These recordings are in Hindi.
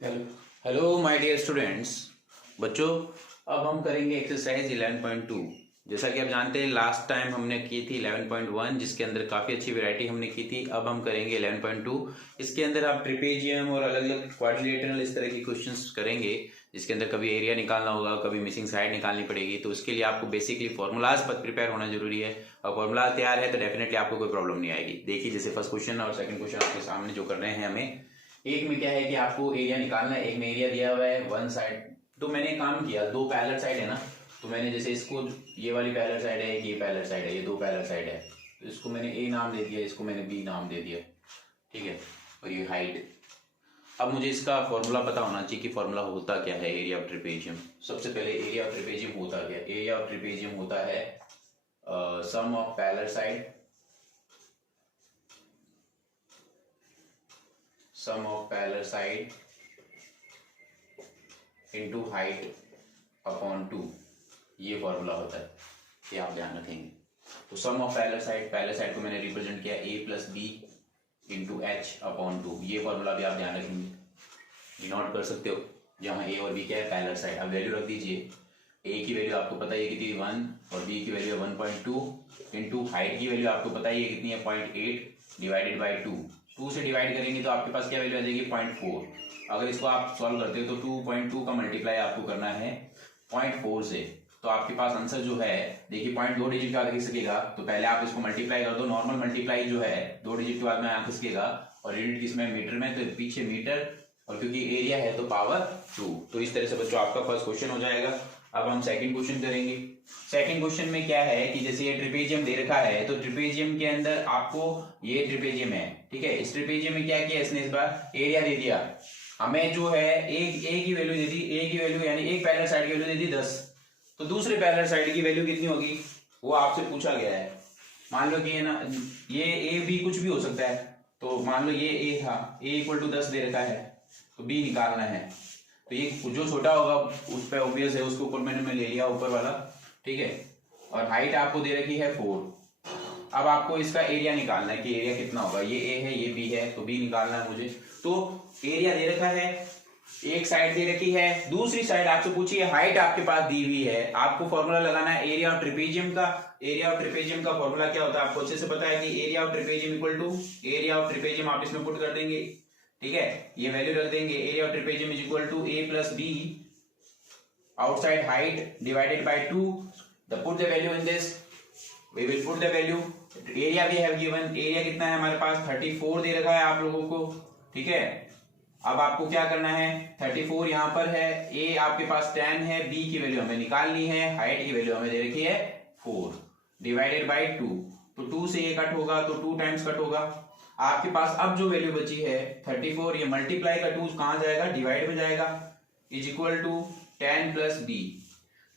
Hello hello my dear students. बच्चों, अब हम करेंगे एक्सरसाइज 11.2। जैसा कि आप जानते हैं लास्ट टाइम हमने की थी 11.1, जिसके अंदर काफ़ी अच्छी वैरायटी हमने की थी। अब हम करेंगे 11.2। इसके अंदर आप ट्रिपेजियम और अलग अलग क्वाड्रिलेटरल इस तरह की क्वेश्चंस करेंगे, जिसके अंदर कभी एरिया निकालना होगा, कभी मिसिंग साइड निकालनी पड़ेगी। तो उसके लिए आपको बेसिकली फॉर्मूलाज पर प्रिपेयर होना जरूरी है। और फॉर्मूला तैयार है तो डेफिनेटली आपको कोई प्रॉब्लम नहीं आएगी। देखिए, जैसे फर्स्ट क्वेश्चन और सेकंड क्वेश्चन आपके सामने जो कर रहे हैं हमें, एक में क्या है कि आपको एरिया निकालना है। एक में एरिया दिया हुआ है वन साइड। तो मैंने काम किया, दो पैरेलल साइड है ना, तो मैंने जैसे इसको, ये वाली पैरेलल साइड है, ये पैरेलल साइड है, ये दो पैरेलल साइड है, तो इसको मैंने ए नाम दे दिया, इसको मैंने बी नाम दे दिया, ठीक है। और ये हाइट। अब मुझे इसका फॉर्मूला पता होना चाहिए कि फॉर्मूला होता क्या है एरिया ऑफ ट्रिपेजियम। सबसे पहले एरिया ऑफ ट्रिपेजियम होता क्या है? एरिया ऑफ ट्रिपेजियम होता है sum of parallel side, sum of parallel side into height upon 2। ये फॉर्मूला होता है, ये आप ध्यान रखेंगे। तो सम ऑफ पैरेलल साइड को मैंने रिप्रेजेंट किया a plus b into h upon 2। ये फॉर्मूला भी आप ध्यान रखेंगे, ये नोट कर सकते हो। जहाँ a और b क्या है, पैरेलल साइड। अब वैल्यू रख दीजिए। a की वैल्यू आपको पता है कितनी 1 और b की वैल्यू है 1.2 इंटू हाइट की वैल्यू आपको पता है ये कितनी है 0.8 डिवाइडेड बाई 2 से डिवाइड करेंगे तो आपके पास क्या वैल्यू आ जाएगी 0.4। अगर इसको आप सॉल्व करते हो तो 2.2 का मल्टीप्लाई आपको करना है 0.4 से, तो आपके पास आंसर जो है, देखिए 0.2 डिजिट के बाद लिख सकेगा, तो पहले आप इसको मल्टीप्लाई कर दो। नॉर्मल मल्टीप्लाई जो है 2 डिजिट के बाद में आ सकेगा, और यूनिट किसमें, मीटर में, तो पीछे मीटर, और क्योंकि एरिया है तो पावर 2। तो इस तरह से बच्चों आपका फर्स्ट क्वेश्चन हो जाएगा। अब हम सेकंड क्वेश्चन करेंगे। सेकंड क्वेश्चन में क्या है कि जैसे ये ट्रिपेजियम दे रखा है, तो ट्रिपेजियम के अंदर आपको, ये ट्रिपेजियम है, ठीक है। इस ट्रिपेजियम में क्या किया इसने, इस बार एरिया दे दिया हमें, जो है एक ए की वैल्यू दे दी, ए की वैल्यू यानी एक पैरेलल साइड की वैल्यू दे दी 10, तो दूसरे पैरेलल साइड की वैल्यू कितनी होगी वो आपसे पूछा गया है। मान लो कि ये ना, ये ए बी कुछ भी हो सकता है, तो मान लो ये ए था, ए इक्वल टू 10 दे रखा है, तो बी निकालना है। तो ये जो छोटा होगा उस पर ऑब्वियस है, उसको ऊपर मैंने ले लिया ऊपर वाला, ठीक है। और हाइट आपको दे रखी है 4। अब आपको इसका एरिया निकालना है कि एरिया कितना होगा। ये ए है, ये बी है, तो बी निकालना है मुझे। तो एरिया दे रखा है, एक साइड दे रखी है, दूसरी साइड आपसे पूछिए हाइट आपके पास दी हुई है। आपको फॉर्मूला लगाना है एरिया ऑफ ट्रिपेजियम का। एरिया ऑफ ट्रिपेजियम का फॉर्मूला क्या होता है आपको अच्छे से पता है कि area of trapezium equal to, area of trapezium आप इसमें पुट कर देंगे, ठीक है। ये वैल्यू रख देंगे, area of trapezium is equal to a plus b outside height divided by 2. The put the value in this, we will put the value. Area we have given, area कितना है हमारे पास 34 दे रखा है आप लोगों को, ठीक है। अब आपको क्या करना है, 34 यहाँ पर है, a आपके पास 10 है, b की वैल्यू हमें निकालनी है, हाइट की वैल्यू हमें दे रखी है 4 डिवाइडेड बाई 2। तो 2 से ये कट होगा तो 2 टाइम्स कट होगा। आपके पास अब जो वैल्यू बची है 34, ये मल्टीप्लाई का 2 कहां जाएगा, डिवाइड में जाएगा, is equal to 10 plus b.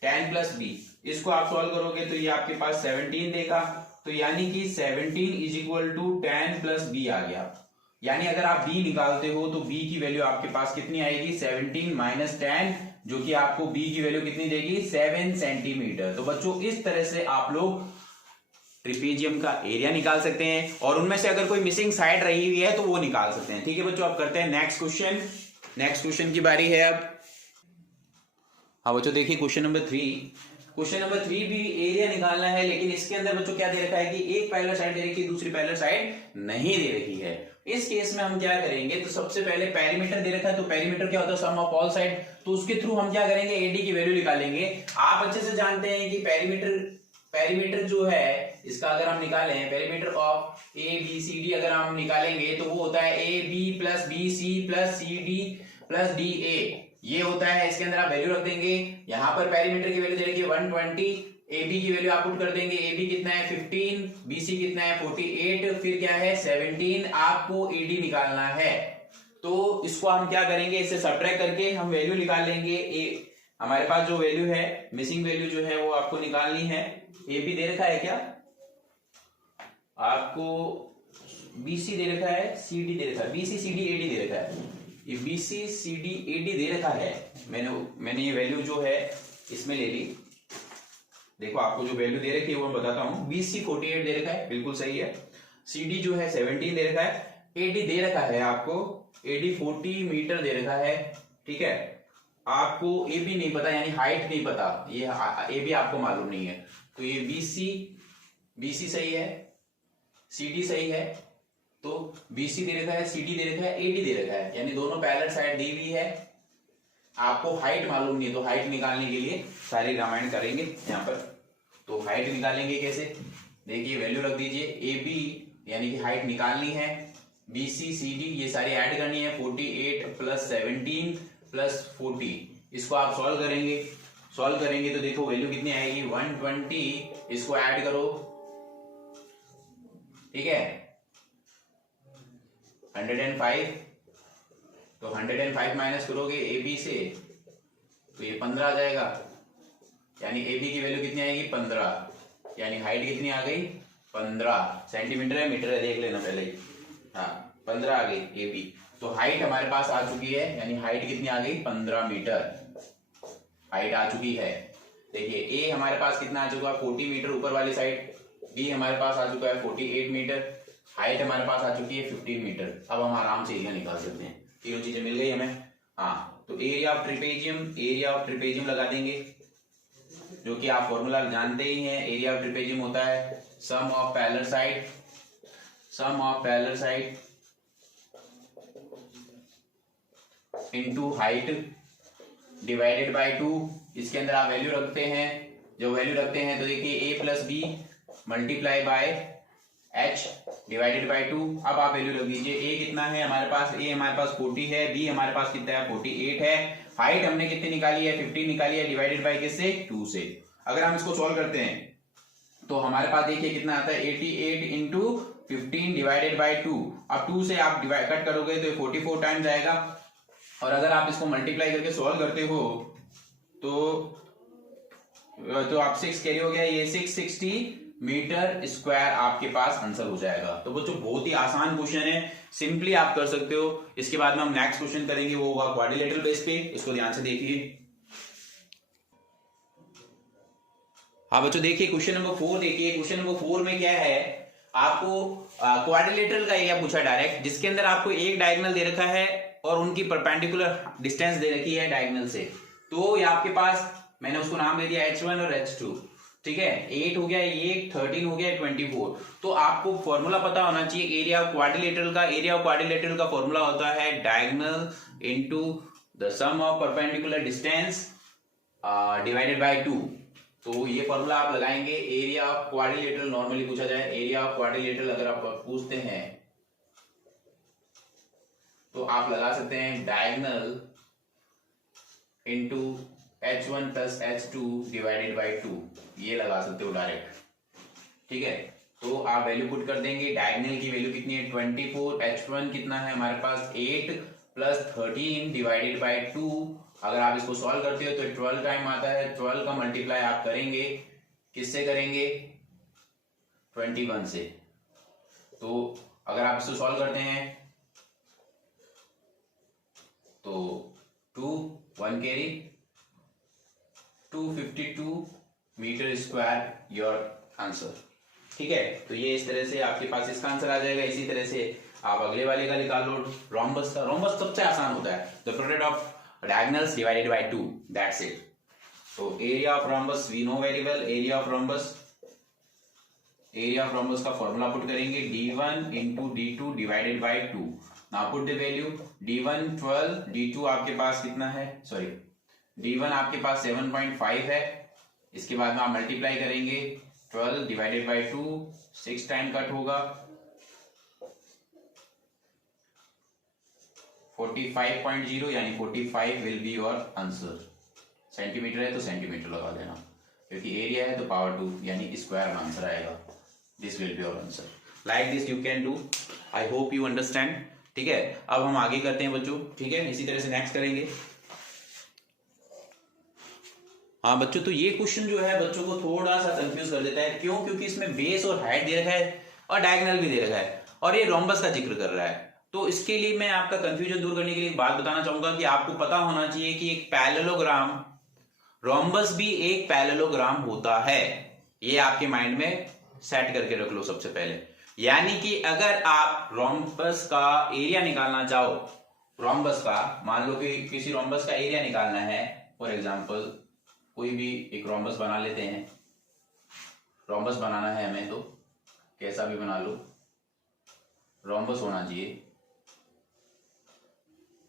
10 plus b, इसको आप सॉल्व करोगे तो ये आपके पास 17 देगा। तो यानी कि 17 is equal to 10 plus B आ गया। यानी अगर आप b निकालते हो तो b की वैल्यू आपके पास कितनी आएगी, 17 माइनस 10, जो कि आपको b की वैल्यू कितनी देगी, 7 सेंटीमीटर। तो बच्चों इस तरह से आप लोग ट्रिपेजियम का एरिया निकाल सकते हैं, और उनमें से अगर कोई मिसिंग साइड रही हुई है तो वो निकाल सकते हैं, ठीक है बच्चों। अब करते हैं नेक्स्ट क्वेश्चन। नेक्स्ट क्वेश्चन की बारी है अब। हाँ बच्चों देखिए क्वेश्चन नंबर 3। क्वेश्चन नंबर 3 भी एरिया निकालना है, लेकिन इसके अंदर बच्चों क्या दे रखा है कि एक पैरेलल साइड दे रखी है, दूसरी पैरेलल साइड नहीं दे रखी है। इस केस में हम क्या करेंगे, तो सबसे पहले पेरीमीटर दे रखा है, तो पेरीमीटर क्या होता है, सम ऑफ ऑल साइड। तो उसके थ्रू हम क्या करेंगे, एडी की वैल्यू निकालेंगे। आप अच्छे से जानते हैं कि पेरीमीटर जो है इसका अगर हम निकालें, perimeter of A B C D अगर हम निकालेंगे तो वो होता है A B plus B C plus C D plus D A, ये होता है। इसके अंदर आप वैल्यू रख देंगे। यहाँ पर पेरीमीटर की वैल्यू दे रखी है 120, ए बी की वैल्यू आप पुट कर देंगे, ए बी कितना है 15, बी सी कितना है 48, फिर क्या है 17, आपको ए डी निकालना है। तो इसको हम क्या करेंगे, इससे सब्ट्रैक्ट करके हम वैल्यू निकाल लेंगे। ए हमारे पास जो वैल्यू है, मिसिंग वैल्यू जो है वो आपको निकालनी है। ए बी दे रखा है क्या आपको, बीसी दे रखा है, सीडी दे रखा है, बीसी सीडी एडी दे रखा है। ये बीसी सीडी एडी दे रखा है, मैंने ये वैल्यू जो है इसमें ले ली। देखो आपको जो वैल्यू दे रखी है वो मैं बताता हूं। बीसी 48 दे रखा है, बिल्कुल सही है। सीडी जो है 17 दे रखा है। एडी दे रखा है आपको, एडी 40 मीटर दे रखा है, ठीक है। आपको ए बी नहीं पता, यानी हाइट नहीं पता, ये ए बी आपको मालूम नहीं है, तो ये बीसी सही है, सीडी सही है, तो बीसी दे रखा है, सीडी दे रखा है, एडी दे रखा है, यानी दोनों पैरेलल साइड दी हुई है। आपको हाइट मालूम नहीं है, तो हाइट निकालने के लिए सारी रामायण करेंगे यहाँ पर। तो हाइट निकालेंगे कैसे, देखिए वैल्यू रख दीजिए, ए बी यानी कि हाइट निकालनी है, बी सी सी डी ये सारी ऐड करनी है, 48 प्लस 17 प्लस 40, इसको आप सॉल्व करेंगे तो देखो वैल्यू कितनी आएगी 120, इसको ऐड करो, ठीक है 105, तो 105 माइनस करोगे ए बी से तो ये 15 आ जाएगा, यानी ए बी की वैल्यू कितनी आएगी 15, यानी हाइट कितनी आ गई 15 सेंटीमीटर है, मीटर है देख लेना पहले ही, हाँ 15 आ गई ए बी। तो हाइट हमारे पास आ चुकी है, यानी हाइट कितनी आ गई 15 मीटर हाइट आ चुकी है। देखिए ए हमारे पास कितना आ चुका है 40 मीटर ऊपर वाली साइड, बी हमारे पास आ चुका है 48 मीटर, हाइट हमारे पास आ चुकी है 15 मीटर। अब हम आराम से एरिया निकाल सकते हैं, तीनों चीजें मिल गई हमें। हाँ तो एरिया ऑफ ट्रिपेजियम लगा देंगे, जो कि आप फॉर्मूला जानते ही हैं। एरिया ऑफ ट्रिपेजियम होता है sum of parallel side into height divided by 2। इसके अंदर आप वैल्यू रखते हैं, जो वैल्यू रखते हैं तो देखिए A plus B multiply by H divided by 2। अब आप वैल्यू रख दीजिए, ए कितना है हमारे पास, ए हमारे पास 40 है, बी हमारे पास कितना है 48 है, हाइट हमने कितनी निकाली है 15 निकाली है, डिवाइडेड बाय किससे 2 से। अगर हम इसको सॉल्व करते हैं तो हमारे पास देखिए कितना आता है 88 इंटू 15 डिवाइडेड बाय 2। अब 2 से आप डिवाइड कट करोगे तो 44 टाइम्स आएगा, और अगर आप इसको मल्टीप्लाई करके सॉल्व करते हो तो आप 6 कैरी हो गया, ये 660 मीटर स्क्वायर आपके पास आंसर हो जाएगा। तो बच्चों बहुत ही आसान क्वेश्चन है, सिंपली आप कर सकते हो। इसके बाद में हम नेक्स्ट क्वेश्चन करेंगे, वो होगा क्वाड्रिलेटरल बेस पे, इसको ध्यान से देखिए। हाँ बच्चों देखिए क्वेश्चन नंबर 4 देखिए, क्वेश्चन नंबर 4 में क्या है, आपको क्वाड्रिलेटरल का एरिया पूछा डायरेक्ट, जिसके अंदर आपको एक डायगोनल दे रखा है और उनकी परपेंडिकुलर डिस्टेंस दे रखी है डायगोनल से। तो ये आपके पास मैंने उसको नाम दे दिया H1 और H2, ठीक है 8 हो गया ये, 13 हो गया 24। तो आपको फॉर्मूला पता होना चाहिए एरिया ऑफ क्वाड्रिलेटरल का। एरिया ऑफ क्वाड्रिलेटरल का फॉर्मूला होता है diagonal into the sum of perpendicular distance divided by 2। तो ये फॉर्मूला आप लगाएंगे। एरिया ऑफ क्वाड्रिलेटरल नॉर्मली पूछा जाए, एरिया ऑफ क्वाड्रिलेटरल अगर आप पूछते हैं तो आप लगा सकते हैं diagonal into H1 plus H2 divided by 2, ये लगा सकते हो डायरेक्ट, ठीक है। तो आप वैल्यू पुट कर देंगे, डायगोनल की वैल्यू कितनी है 24, H1 कितना है हमारे पास 8 प्लस 13 डिवाइडेड बाय 2। अगर आप इसको सॉल्व करते हो तो 12 टाइम आता है, 12 का मल्टीप्लाई आप करेंगे किससे करेंगे 21 से। तो अगर आप इसको सॉल्व करते हैं तो 2 1 carry 252 metre square your answer, ठीक है। तो ये इस तरह से आपके पास इसका आंसर आ जाएगा। इसी तरह से आप अगले वाले का निकाल लो, रोम्बस का। रोम्बस सबसे आसान होता है, the product of diagonals divided by 2, that's it. तो area of rhombus we know very well, area of rhombus का फॉर्मूला पुट करेंगे d1 into d2 divided by 2। Now put the value, d1 12, d2 आपके पास कितना है, सॉरी d1 आपके पास 7.5 है। इसके बाद में आप मल्टीप्लाई करेंगे 12 डिवाइडेड बाय 2, 6 टाइम कट होगा 45.0, यानी 45 will be your answer. Centimetre है तो सेंटीमीटर लगा देना, क्योंकि एरिया है तो पावर 2 यानी स्क्वायर में आंसर आएगा। This will be your answer. Like this you can do, I hope you understand, ठीक है। अब हम आगे करते हैं बच्चों, ठीक है, इसी तरह से नेक्स्ट करेंगे। हाँ बच्चों, तो ये क्वेश्चन जो है बच्चों को थोड़ा सा कंफ्यूज कर देता है। क्यों? क्योंकि इसमें बेस और हाइट दे रखा है और डायगोनल भी दे रखा है और ये रोम्बस का जिक्र कर रहा है। तो इसके लिए मैं आपका कंफ्यूजन दूर करने के लिए एक बात बताना चाहूंगा कि आपको पता होना चाहिए कि एक पैरेललोग्राम, रोम्बस भी एक पैरेललोग्राम होता है। ये आपके माइंड में सेट करके रख लो सबसे पहले। यानी कि अगर आप रोम्बस का एरिया निकालना चाहो, रोम्बस का मान लो कि किसी रोम्बस का एरिया निकालना है, फॉर एग्जांपल कोई भी एक रोम्बस बना लेते हैं, रोम्बस बनाना है हमें, तो कैसा भी बना लो, रोम्बस होना चाहिए।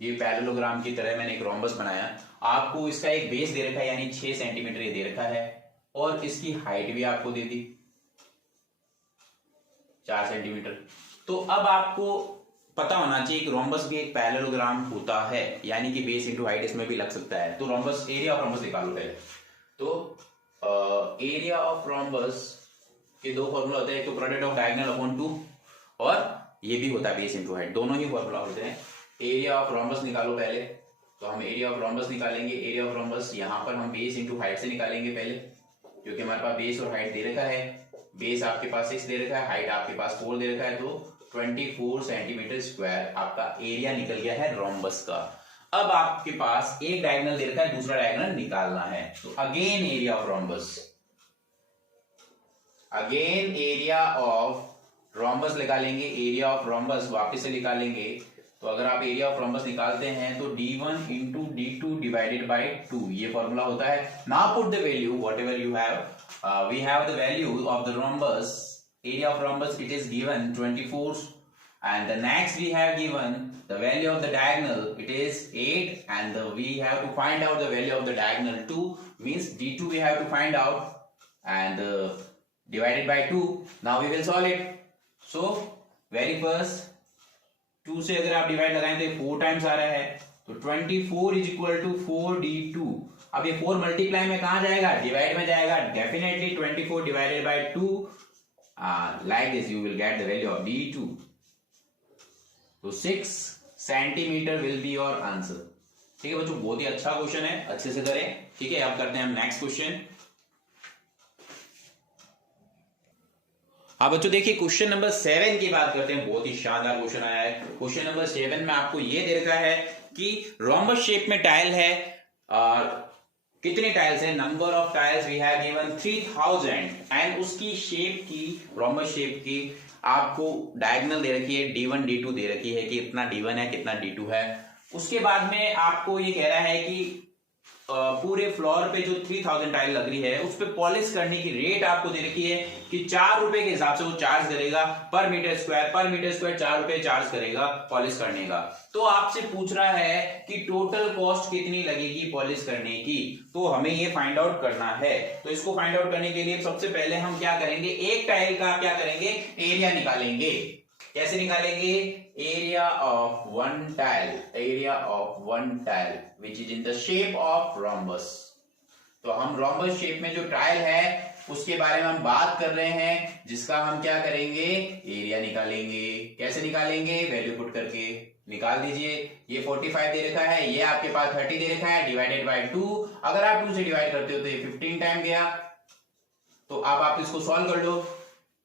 ये पैरेललोग्राम की तरह मैंने एक रोम्बस बनाया, आपको इसका एक बेस दे रखा है यानी 6 सेंटीमीटर ये दे रखा है, और इसकी हाइट भी आपको दे दी 4 सेंटीमीटर। तो अब आपको पता होना चाहिए कि रोम्बस भी एक पैरेललोग्राम होता है, यानी कि बेस इंटू हाइट इसमें भी लग सकता है। तो रोम्बस, एरिया ऑफ रोम्बस निकालो पहले। तो एरिया ऑफ रोम्बस के दो फॉर्मूला होते हैं, एक तो प्रोडक्ट ऑफ डायगोनल अपॉन 2 और ये भी होता है बेस इंटू हाइट, दोनों ही फॉर्मूला होते हैं। एरिया ऑफ रोम्बस निकालो पहले, तो हम एरिया ऑफ रोम्बस निकालेंगे। एरिया ऑफ रोम्बस यहां पर हम बेस इंटू हाइट से निकालेंगे पहले, क्योंकि हमारे पास बेस और हाइट दे रखा है। बेस आपके पास 6 दे रखा है, हाइट आपके पास 4 दे रखा है, तो 24 सेंटीमीटर स्क्वायर आपका एरिया निकल गया है रोम्बस का। अब आपके पास एक डायगोनल दे रखा है, दूसरा डायगोनल निकालना है, तो again area of rhombus, again area of rhombus निकालेंगे। एरिया ऑफ रोम्बस वापस से निकालेंगे, तो अगर आप एरिया ऑफ रोम्बस निकालते हैं तो d1 into d2 divided by 2, ये फॉर्मूला होता है। Now put the value whatever you have, we have the value of the rhombus, area of rhombus it is given 24, and the next we have given the value of the diagonal, it is 8, and we have to find out the value of the diagonal 2, means d2 we have to find out, and divided by 2. now we will solve it. so very first 2 से अगर आप डिवाइड लगाएं तो 4 टाइम्स आ रहा है, तो 24 इज इक्वल टू 4d2। अब ये 4 मल्टीप्लाई में कहां जाएगा, डिवाइड में जाएगा, definitely 24 divided by 2, like this you will get the value of d2, तो 6 centimetre will be your answer. ठीक है बच्चों, बहुत ही अच्छा क्वेश्चन है, अच्छे से करें। ठीक है, अब करते हैं हम नेक्स्ट क्वेश्चन। हाँ बच्चों देखिए, क्वेश्चन नंबर 7 की बात करते हैं, बहुत ही शानदार क्वेश्चन आया है। क्वेश्चन नंबर 7 में आपको ये दे रखा है कि रोम्बस शेप में टाइल है, और कितने टाइल्स है, number of tiles we have given 3000, and उसकी शेप की, रोम्बस शेप की आपको डायगोनल दे रखी है, d1 d2 दे रखी है कि इतना d1 है कितना d2 है। उसके बाद में आपको ये कह रहा है कि पूरे फ्लोर पे जो 3000 टाइल लग रही है उस पे पॉलिश करने की रेट आपको दे रखी है कि 4 रुपए के हिसाब से वो चार्ज करेगा पर मीटर स्क्वायर 4 रुपए चार्ज करेगा पॉलिश करने का। तो आपसे पूछ रहा है कि टोटल कॉस्ट कितनी लगेगी पॉलिश करने की, तो हमें ये फाइंड आउट करना है। तो इसको फाइंड आउट करने के लिए सबसे पहले हम क्या करेंगे, एक टाइल का क्या करेंगे, एरिया निकालेंगे। कैसे निकालेंगे, area of one tile, area of one tile which is in the shape of rhombus. तो हम रोम्बस शेप में जो टाइल है उसके बारे में हम बात कर रहे हैं, जिसका हम क्या करेंगे, एरिया निकालेंगे। कैसे निकालेंगे, वैल्यू पुट करके निकाल दीजिए। ये 45 दे रखा है, ये आपके पास 30 दे रखा है, डिवाइडेड बाय 2। अगर आप 2 से डिवाइड करते हो तो ये 15 टाइम गया। तो अब आप इसको सॉल्व कर लो,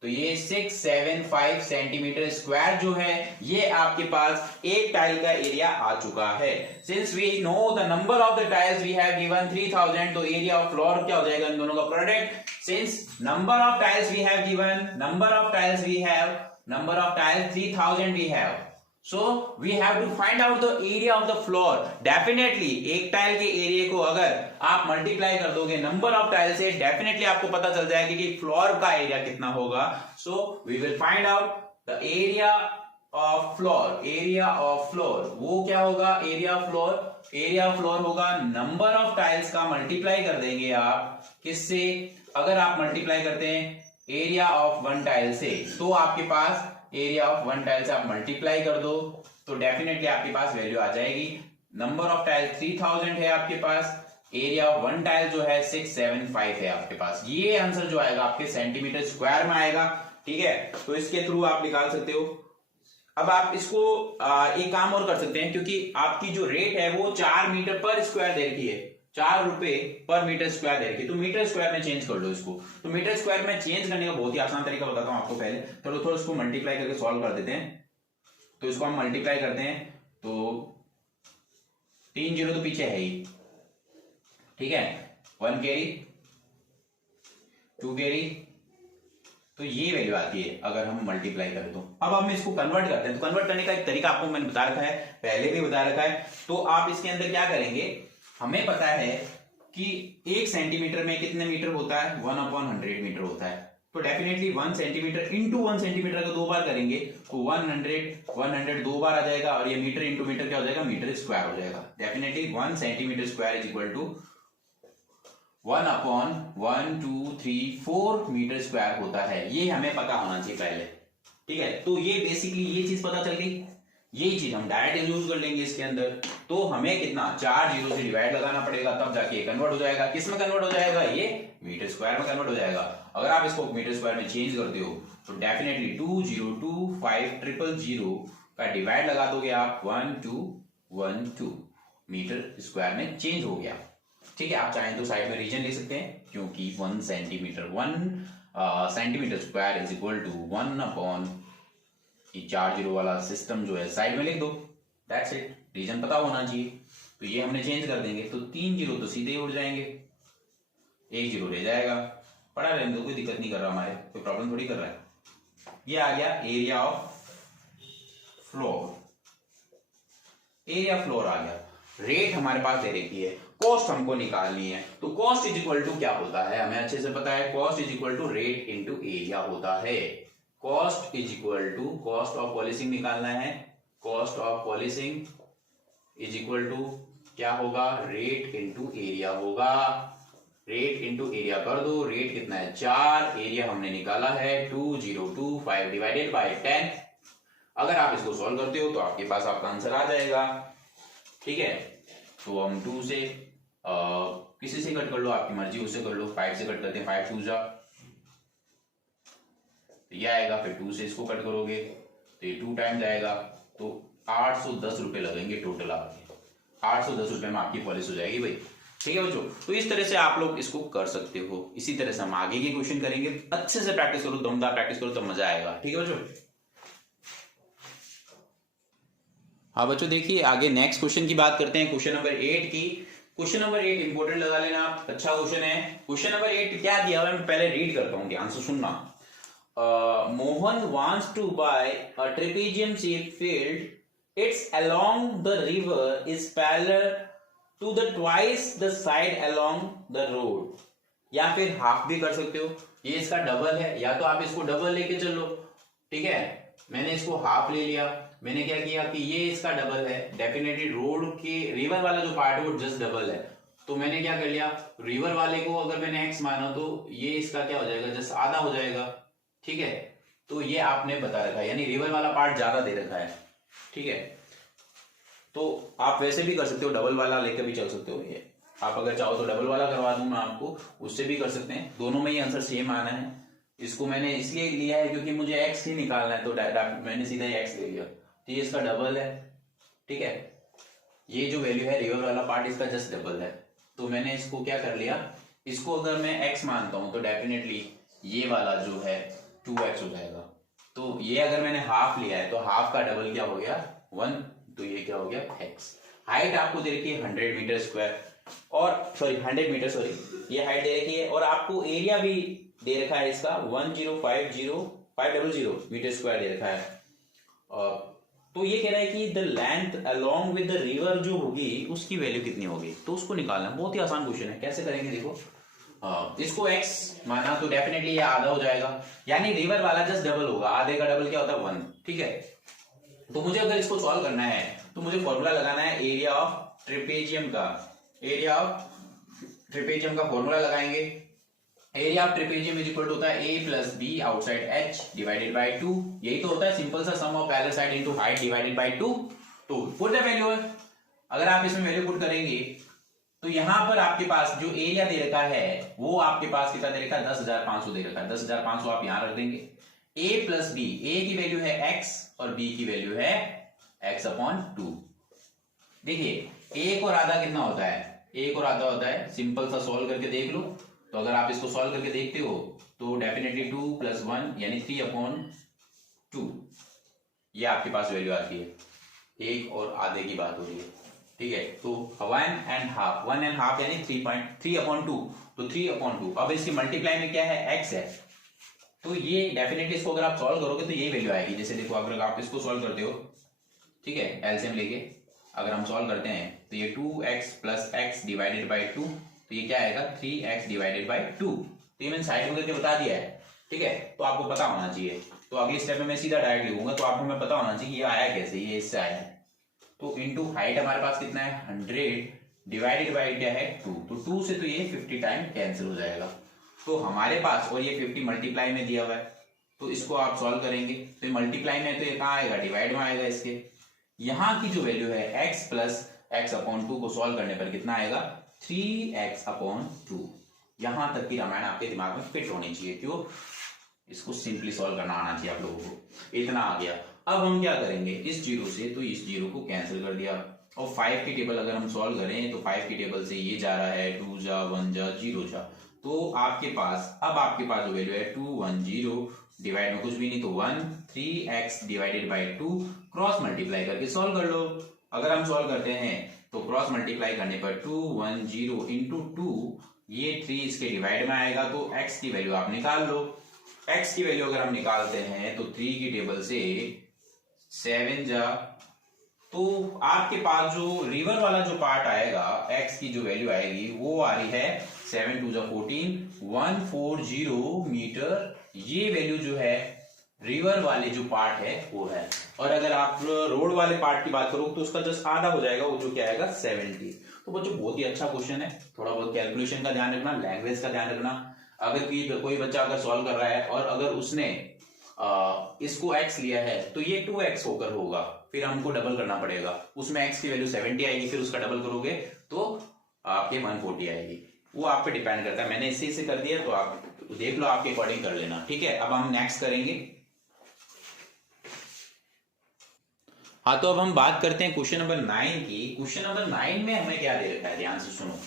तो ये 675 सेंटीमीटर स्क्वायर जो है ये आपके पास एक टाइल का एरिया आ चुका है। Since we know the number of the tiles we have given 3000, तो एरिया ऑफ फ्लोर क्या हो जाएगा इन दोनों का product. Since number of tiles we have given, number of tiles 3000 we have, so we have to find out the area of the floor. definitely एक टाइल के एरिया को अगर आप मल्टीप्लाई कर दोगे नंबर ऑफ टाइल से, डेफिनेटली आपको पता चल जाएगा कि फ्लोर का एरिया कितना होगा। so we will find out the area of floor, area of floor वो क्या होगा, एरिया ऑफ फ्लोर होगा नंबर ऑफ टाइल्स का मल्टीप्लाई कर देंगे आप किससे, अगर आप मल्टीप्लाई करते हैं एरिया ऑफ वन टाइल से, तो आपके पास एरिया ऑफ वन टाइल से आप मल्टीप्लाई कर दो तो डेफिनेटली आपके पास वैल्यू आ जाएगी। नंबर ऑफ टाइल 3000 है आपके पास, एरिया ऑफ वन टाइल जो है 675 है आपके पास। ये आंसर जो आएगा आपके सेंटीमीटर स्क्वायर में आएगा। ठीक है, तो इसके थ्रू आप निकाल सकते हो। अब आप इसको एक काम और कर सकते हैं, क्योंकि आपकी जो रेट है वो 4 मीटर पर स्क्वायर दे रखी है, 4 रुपए पर मीटर स्क्वायर दे रखी, तो मीटर स्क्वायर में चेंज कर लो इसको। तो मीटर स्क्वायर में चेंज करने का बहुत ही आसान तरीका बताता हूं आपको। पहले थोड़ा इसको मल्टीप्लाई करके सॉल्व कर देते हैं। तो इसको हम मल्टीप्लाई करते हैं तो 3 जीरो तो पीछे है ही, ठीक है, 1 कैरी, 2 कैरी, तो ये वैल्यू आती है अगर हम मल्टीप्लाई करें तो। अब हम इसको कन्वर्ट करते हैं, तो कन्वर्ट करने का एक तरीका आपको मैंने बता रखा है, पहले भी बता रखा है। तो आप इसके अंदर क्या करेंगे, हमें पता है कि 1 सेंटीमीटर में कितने मीटर होता है, 1/100 मीटर होता है। तो डेफिनेटली 1 सेंटीमीटर इंटू 1 सेंटीमीटर का 2 बार करेंगे तो 100 2 बार आ जाएगा, और ये मीटर इंटू मीटर क्या हो जाएगा, मीटर स्क्वायर हो जाएगा। Definitely 1 centimetre square is equal to 1/1 2 3 4 metre square होता है। ये हमें पता होना चाहिए पहले, ठीक है। तो ये बेसिकली ये चीज पता चल गई, यही चीज हम डायरेक्ट यूज कर लेंगे इसके अंदर। तो हमें कितना 4 जीरो से डिवाइड लगाना पड़ेगा, तब जाके कन्वर्ट हो जाएगा। किस में कन्वर्ट हो जाएगा, ये मीटर स्क्वायर में कन्वर्ट हो जाएगा। अगर आप इसको मीटर स्क्वायर में चेंज करते हो तो डेफिनेटली 202500 का डिवाइड लगा दोगे आप 1212 मीटर स्क्वायर में चेंज हो गया, ठीक है। आप चाहें तो साइड में रीजन ले सकते हैं, क्योंकि 1 centimetre square is equal to 1 4 zero वाला सिस्टम जो है साइड में लिख दो, दैट्स इट। रीजन पता होना चाहिए। तो ये हमने चेंज कर देंगे, तो 3 जीरो तो सीधे ही उड़ जाएंगे, 1 जीरो रह जाएगा। पढ़ा रहने दो, कोई दिक्कत नहीं कर रहा, हमारे कोई प्रॉब्लम थोड़ी कर रहा है। ये आ गया area of floor, area floor आ गया। रेट हमारे पास दे रखी है, कॉस्ट हमको निकालनी है। तो कॉस्ट इज इक्वल टू क्या होता है, हमें अच्छे से पता है, cost is equal to rate into area होता है। Cost is equal to, cost of polishing निकालना है, cost of polishing is equal to क्या होगा, रेट इंटू एरिया होगा। रेट इंटू एरिया कर दो, रेट कितना है 4, एरिया हमने निकाला है 2025 डिवाइडेड बाय 10। अगर आप इसको सॉल्व करते हो तो आपके पास आपका आंसर आ जाएगा, ठीक है। तो हम 2 से किसी से कट कर लो, आपकी मर्जी उससे कर लो। 5 से कट करते हैं, 5 2 जा, ये आएगा। फिर 2 से इसको कट करोगे तो ये 2 टाइम्स आएगा, तो 810 रुपए लगेंगे टोटल आपके। 810 रुपए में आपकी पॉलिश हो जाएगी भाई, ठीक है बच्चों। तो इस तरह से आप लोग इसको कर सकते हो। इसी तरह से हम आगे के क्वेश्चन करेंगे, अच्छे से प्रैक्टिस करो, दमदार प्रैक्टिस करो, तब मजा आएगा, ठीक है बच्चों। हाँ बच्चों, देखिए आगे नेक्स्ट क्वेश्चन की बात करते हैं, क्वेश्चन नंबर 8 की। क्वेश्चन नंबर 8 इंपोर्टेंट लगा लेना आप, अच्छा क्वेश्चन है। क्वेश्चन नंबर 8 क्या दिया हुआ है, मैं पहले रीड करता हूँ, ध्यान से सुनना। Mohan wants to buy a trapezium shaped field. It's along the river is parallel to the twice the side along the road. या फिर हाफ भी कर सकते हो, ये इसका डबल है, या तो आप इसको डबल लेके चलो, ठीक है। मैंने इसको हाफ ले लिया, मैंने क्या किया कि ये इसका डबल है। डेफिनेटली रोड के रिवर वाला जो पार्ट है वो जस्ट डबल है, तो मैंने क्या कर लिया, रिवर वाले को अगर मैंने एक्स माना तो ये इसका क्या हो जाएगा, जस्ट आधा हो जाएगा, ठीक है। तो ये आपने बता रखा है, यानी रिवर वाला पार्ट ज्यादा दे रखा है, ठीक है। तो आप वैसे भी कर सकते हो, डबल वाला लेकर भी चल सकते हो। ये आप अगर चाहो तो डबल वाला करवा दूं मैं आपको, उससे भी कर सकते हैं। दोनों में ही आंसर सेम आना है। इसको मैंने इसलिए लिया है क्योंकि मुझे एक्स ही निकालना है, तो डायरेक्ट मैंने सीधा एक्स ले लिया। तो ये इसका डबल है, ठीक है। ये जो वैल्यू है रिवर वाला पार्ट इसका जस्ट डबल है, तो मैंने इसको क्या कर लिया, इसको अगर मैं एक्स मानता हूं तो डेफिनेटली ये वाला जो है 2x हो जाएगा। तो ये अगर मैंने हाफ लिया है तो हाफ का डबल क्या हो गया 1, तो ये क्या हो गया x। हाइट आपको दे रखी है 100 मीटर स्क्वायर, और सॉरी 100 मीटर, सॉरी ये हाइट दे रखी है, और आपको एरिया भी दे रखा है इसका 1050500 मीटर स्क्वायर दे रखा है। तो ये कह रहा है कि the length along with the river जो होगी उसकी वैल्यू कितनी होगी, तो उसको निकालना। बहुत ही आसान क्वेश्चन है, कैसे करेंगे देखो। इसको x माना तो डेफिनेटली ये आधा हो जाएगा, यानी रिवर वाला जस्ट डबल होगा, आधे का डबल क्या होता है 1, ठीक है। तो मुझे अगर इसको सॉल्व करना है तो मुझे फॉर्मूला लगाना है एरिया ऑफ ट्रेपेजियम का। एरिया ऑफ ट्रेपेजियम का फॉर्मूला लगाएंगे। Area of trapezium is equal to होता है a plus B outside h divided by 2। यही तो होता है सिंपल सा sum of parallel side into height divided by 2। तो पुट द वैल्यू है, अगर आप इसमें वैल्यू पुट करेंगे तो यहां पर आपके पास जो एरिया दे रखा है वो आपके पास कितना दे रखा है 10,500 दे रखा है। 10,500 आप यहां रख देंगे। a प्लस बी, a की वैल्यू है x और b की वैल्यू है x/2। देखिए एक और आधा कितना होता है, एक और आधा होता है, सिंपल सा सॉल्व करके देख लो। तो अगर आप इसको सॉल्व करके देखते हो तो डेफिनेटली 2 + 1 यानी 3/2 ये आपके पास वैल्यू आती है। एक और आधे की बात हो रही है, ठीक है। तो 1.5 यानी 3.3/2, तो 3/2। अब इसकी मल्टीप्लाई में क्या है x है, तो ये डेफिनेटली इसको अगर आप सॉल्व करोगे तो यही वैल्यू आएगी। जैसे देखो अगर आप इसको सॉल्व करते हो, ठीक है, एलसीएम लेके अगर हम सॉल्व करते हैं तो ये 2x plus x divided by 2, तो ये क्या आएगा 3x डिवाइडेड बाई 2। तो ये मैंने साइड में करके बता दिया है, ठीक है, तो आपको पता होना चाहिए। तो अगले स्टेप में मैं सीधा डायरेक्ट लिखूंगा, तो आपको हमें पता होना चाहिए ये आया कैसे, ये इससे आया है। तो इंटू हाइट हमारे पास कितना है 100 डिवाइडेड बाई क्या है 2, तो 2 से तो ये 50 टाइम कैंसिल हो जाएगा। तो हमारे पास, और ये 50 मल्टीप्लाई में दिया हुआ है, तो इसको आप सॉल्व करेंगे तो ये मल्टीप्लाई में, तो ये कहाँ आएगा डिवाइड में आएगा। इसके यहाँ की जो वैल्यू है x प्लस एक्स अपॉन 2 को सॉल्व करने पर कितना आएगा 3x अपॉन 2। यहां तक की रामायण आपके दिमाग में फिट होनी चाहिए। क्यों, इसको सिंपली सॉल्व करना आना चाहिए आप लोगों को। इतना आ गया। अब हम क्या करेंगे, इस जीरो से तो इस जीरो को कैंसिल कर दिया, और 5 की टेबल अगर हम सॉल्व करें तो 5 की टेबल से ये जा रहा है 2 जा 1 जा 0 जा, तो आपके पास अब आपके पास जो वैल्यू है 210 डिवाइड में कुछ भी नहीं तो 1, 3x divided by 2, cross multiply करके सॉल्व कर लो। अगर हम सॉल्व करते हैं तो क्रॉस मल्टीप्लाई करने पर 210 इंटू 2, ये 3 इसके डिवाइड में आएगा, तो x की वैल्यू आप निकाल लो। x की वैल्यू अगर हम निकालते हैं तो 3 की टेबल से 7 जा, तो आपके पास जो रिवर वाला जो पार्ट आएगा x की जो वैल्यू आएगी वो आ रही है 7 2 जा 14, 140 मीटर। ये वैल्यू जो है रिवर वाले जो पार्ट है वो है। और अगर आप रोड वाले पार्ट की बात करो तो उसका जस्ट आधा हो जाएगा, वो जो क्या आएगा 70। तो बच्चों बहुत ही अच्छा क्वेश्चन है। थोड़ा बहुत कैलकुलेशन का ध्यान रखना, लैंग्वेज का ध्यान रखना। अगर कोई बच्चा अगर सॉल्व कर रहा है और अगर उसने इसको x लिया है तो ये 2x होकर होगा, फिर हमको डबल करना पड़ेगा, उसमें x की वैल्यू 70 आएगी, फिर उसका डबल करोगे तो आपके 140 आएगी। वो आप पे डिपेंड करता है। मैंने इससे कर दिया तो आप देख लो, आपके अकॉर्डिंग कर लेना, ठीक है। अब हम नेक्स्ट करेंगे। हाँ, तो अब हम बात करते हैं क्वेश्चन नंबर 9 की। क्वेश्चन नंबर 9 में हमें क्या दे रखा है, ध्यान से सुनो।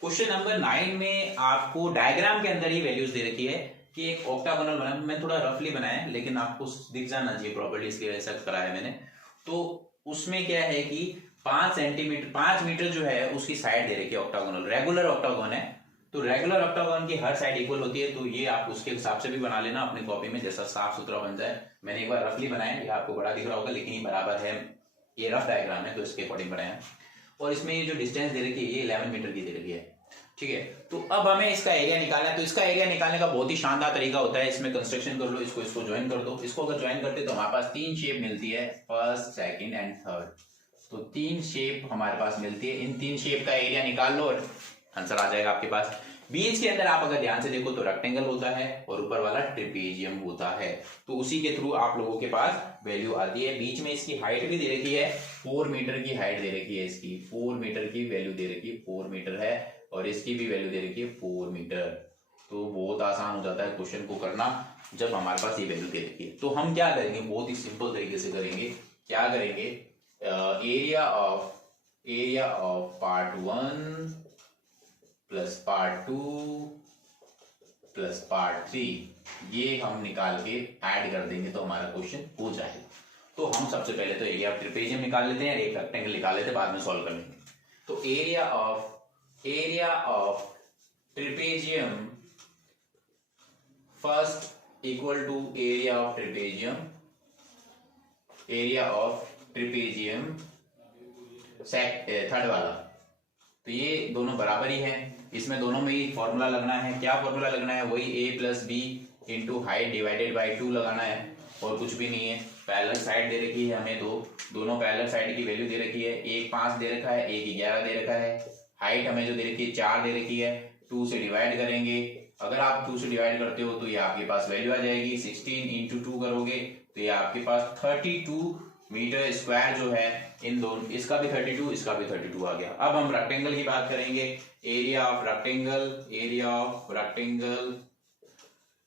क्वेश्चन नंबर 9 में आपको डायग्राम के अंदर ही वैल्यूज दे रखी है कि एक ऑक्टागोनल बना, मैं थोड़ा रफली बनाया है लेकिन आपको दिख जाना चाहिए प्रॉपर्टी, इसलिए ऐसा करा है मैंने। तो उसमें क्या है कि 5 मीटर जो है उसकी साइड दे रखी है ऑक्टागोनल, रेगुलर ऑक्टागोन है। तो रेगुलर ऑक्टागोन की हर साइड इक्वल होती है, तो ये आप उसके हिसाब से भी बना लेना अपनी कॉपी में, जैसा साफ सुथरा बन जाए। मैंने एक बार रफली बनाया, ये आपको बड़ा दिख रहा होगा लेकिन ये बराबर है, ये रफ डायग्राम है तो इसके अकॉर्डिंग बनाया। और इसमें ये जो डिस्टेंस दे रखी है ये 11 मीटर की दे रखी है, ठीक है। तो अब हमें इसका एरिया निकालना है। तो इसका एरिया निकालने का बहुत ही शानदार तरीका होता है, इसमें कंस्ट्रक्शन कर लो, इसको ज्वाइन कर दो। इसको अगर ज्वाइन करते तो हमारे पास 3 शेप मिलती है, फर्स्ट, सेकंड एंड थर्ड। तो 3 शेप हमारे पास मिलती है, इन 3 शेप का एरिया निकाल लो और आंसर आ जाएगा आपके पास। बीच के अंदर आप अगर ध्यान से देखो तो रेक्टेंगल होता है और ऊपर वाला ट्रेपेजियम होता है, तो उसी के थ्रू आप लोगों के पास वैल्यू आती है। बीच में इसकी हाइट भी दे रखी है, 4 मीटर की हाइट दे रखी है, इसकी 4 मीटर की वैल्यू दे रखी है, 4 मीटर है, और इसकी भी वैल्यू दे रखी है 4 मीटर। तो बहुत आसान हो जाता है क्वेश्चन को करना जब हमारे पास ये वैल्यू दे रखी है। तो हम क्या करेंगे, बहुत ही सिंपल तरीके से करेंगे। क्या करेंगे, area of part 1 plus part 2 plus part 3, ये हम निकाल के ऐड कर देंगे तो हमारा क्वेश्चन हो जाएगा। तो हम सबसे पहले तो एरिया ऑफ ट्रेपेजियम निकाल लेते हैं, एक रेक्टेंगल निकाल लेते हैं, बाद में सॉल्व कर लेंगे। तो area of trapezium first equal to area of trapezium third वाला। तो ये दोनों बराबर ही है, इसमें दोनों में ही फॉर्मूला लगना है। क्या फॉर्मूला लगना है, वही a plus b into height divided by 2 लगाना है, और कुछ भी नहीं है। पैरेलल साइड दे रखी है हमें, दोनों पैरेलल साइड की वैल्यू दे रखी है, एक 5 दे रखा है, एक 11 दे रखा है। हाइट हमें जो दे रखी है 4 दे रखी है, 2 से डिवाइड करेंगे। अगर आप 2 से डिवाइड करते हो तो ये आपके पास वैल्यू आ जाएगी, 16 इंटू 2 करोगे तो ये आपके पास 32 मीटर स्क्वायर जो है, इन दोनों, इसका भी 32, इसका भी 32 आ गया। अब हम रेक्टेंगल की बात करेंगे। एरिया ऑफ रेक्टेंगल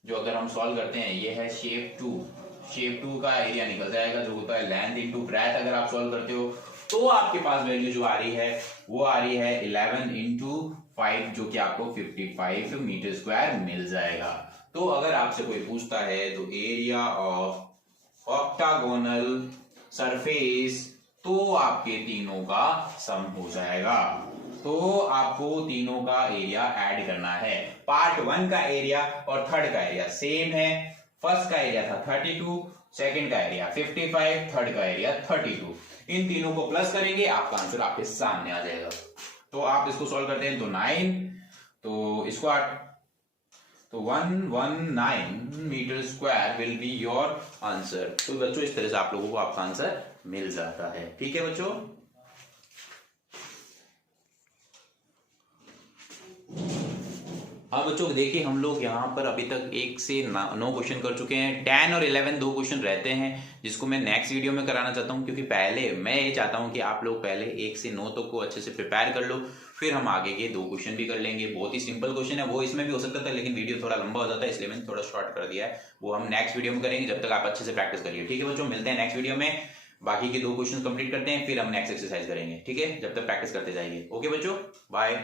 जो अगर हम सॉल्व करते हैं, ये है शेप 2 का एरिया निकल जाएगा जो होता है लेंथ इंटू ब्रेथ। अगर आप सॉल्व करते हो तो आपके पास वैल्यू जो आ रही है वो आ रही है 11 इंटू 5, जो कि आपको 55 मीटर स्क्वायर मिल जाएगा। तो अगर आपसे कोई पूछता है तो एरिया ऑफ ऑक्टागोनल सरफेस, तो आपके तीनों का सम हो जाएगा। तो आपको तीनों का एरिया ऐड करना है। पार्ट 1 का एरिया और थर्ड का एरिया सेम है, फर्स्ट का एरिया था 32, सेकंड का एरिया 55, थर्ड का एरिया 32। इन तीनों को प्लस करेंगे, आपका आंसर आपके सामने आ जाएगा। तो आप इसको सॉल्व करते हैं तो 9, तो इसको तो 119 metre square will be your answer. तो बच्चों इस तरह से आप लोगों को आपका आंसर मिल जाता है। ठीक है बच्चों, हाँ बच्चों देखिए हम लोग यहाँ पर अभी तक 1 से 9 क्वेश्चन कर चुके हैं। 10 और 11 दो क्वेश्चन रहते हैं जिसको मैं नेक्स्ट वीडियो में कराना चाहता हूँ, क्योंकि पहले मैं ये चाहता हूँ कि आप लोग पहले 1 से 9 तक को अच्छे से प्रिपेयर कर लो, फिर हम आगे के 2 क्वेश्चन भी कर लेंगे। बहुत ही सिंपल क्वेश्चन है, वो इसमें भी हो सकता था लेकिन वीडियो थोड़ा लंबा हो जाता है, इसलिए मैंने थोड़ा शॉर्ट कर दिया है। वो हम नेक्स्ट वीडियो में करेंगे, जब तक आप अच्छे से प्रैक्टिस करिए। ठीक है बच्चों, मिलते हैं नेक्स्ट वीडियो में, बाकी के 2 क्वेश्चन कंप्लीट करते हैं, फिर हम नेक्स्ट एक्सरसाइज करेंगे। ठीक है, जब तक प्रैक्टिस करते जाइए। ओके बच्चों, बाय।